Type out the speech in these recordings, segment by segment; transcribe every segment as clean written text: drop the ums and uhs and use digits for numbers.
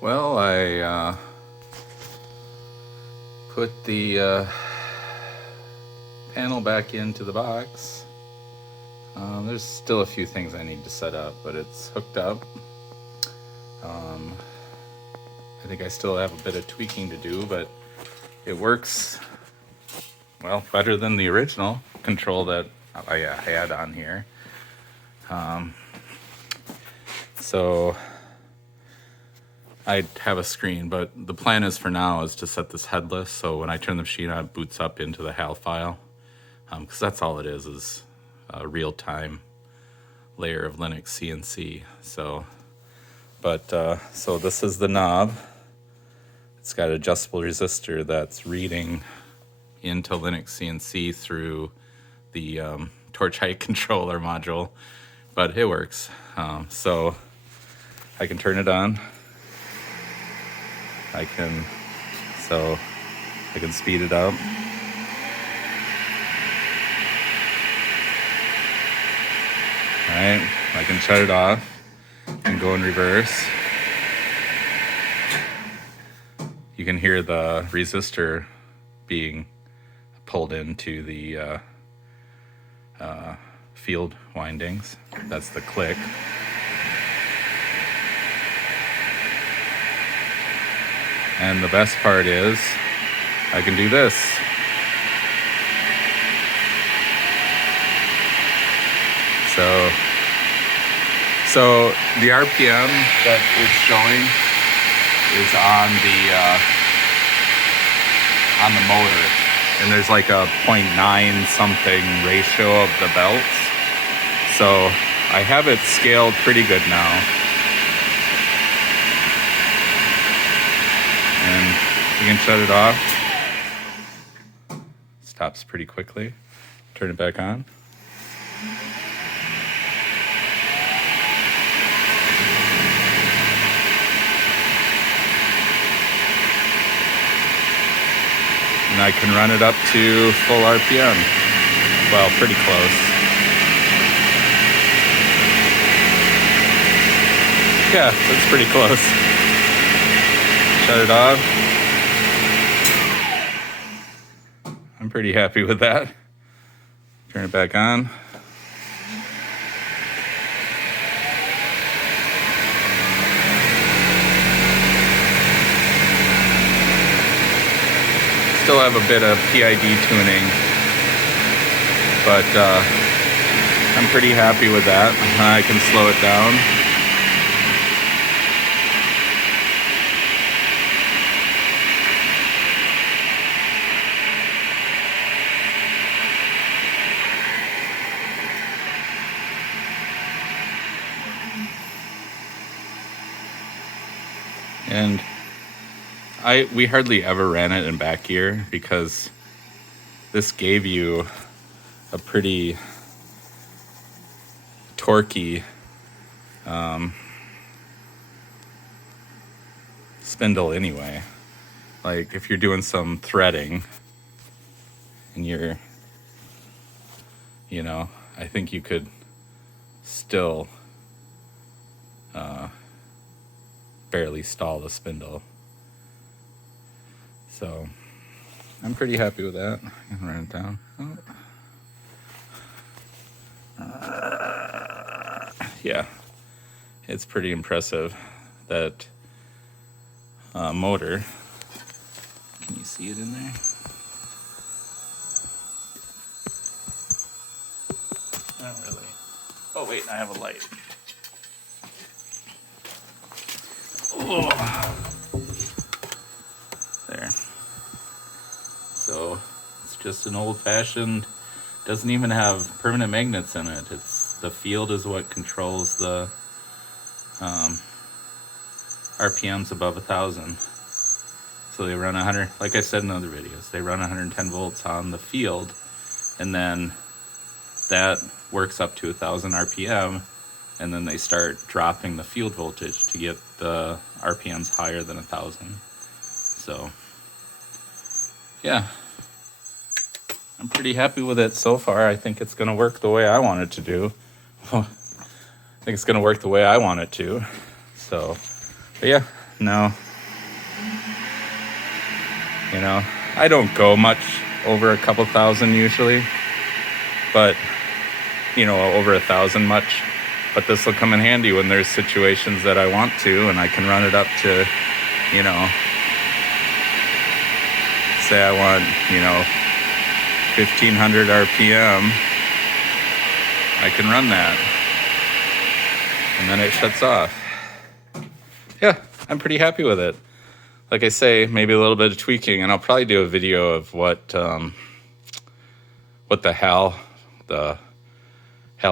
Well, I put the panel back into the box. There's still a few things I need to set up, but it's hooked up. I think I still have a bit of tweaking to do, but it works, well, better than the original control that I had on here. So I have a screen, but the plan is for now is to set this headless, so when I turn the machine on, it boots up into the HAL file, because that's all it is a real-time layer of Linux CNC. So this is the knob. It's got an adjustable resistor that's reading into Linux CNC through the torch height controller module, but it works. So I can turn it on. I can speed it up. All right, I can shut it off and go in reverse. You can hear the resistor being pulled into the field windings. That's the click. And the best part is I can do this. So the RPM that it's showing is on the motor, and there's like a 0.9 something ratio of the belts. So I have it scaled pretty good now. And you can shut it off. Stops pretty quickly. Turn it back on. And I can run it up to full RPM. Well, pretty close. Yeah, that's pretty close. Shut it off. I'm pretty happy with that. Turn it back on. Still have a bit of PID tuning, but I'm pretty happy with that. I can slow it down. And we hardly ever ran it in back gear because this gave you a pretty torquey spindle anyway. Like if you're doing some threading and I think you could still barely stall the spindle. So I'm pretty happy with that. I can run it down. Yeah, it's pretty impressive, that motor. Can you see it in there? Not really. Oh wait, I have a light. Oh. There. So it's just an old-fashioned, doesn't even have permanent magnets in it. It's the field is what controls the RPMs above 1,000. So they run 100, like I said in other videos, they run 110 volts on the field, and then that works up to 1,000 RPM, and then they start dropping the field voltage to get the RPMs higher than 1,000. So yeah, I'm pretty happy with it so far. I think it's going to work the way I want it to do. I think it's going to work the way I want it to. So, but yeah, No. You know, I don't go much over a couple thousand usually, but, you know, over 1,000 much. But this will come in handy when there's situations that I want to, and I can run it up to, you know, say I want, you know, 1,500 RPM. I can run that. And then it shuts off. Yeah, I'm pretty happy with it. Like I say, maybe a little bit of tweaking, and I'll probably do a video of what the HAL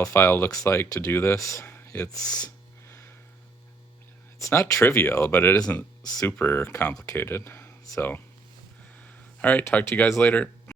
file looks like to do this. It's not trivial, but it isn't super complicated. So, all right, talk to you guys later.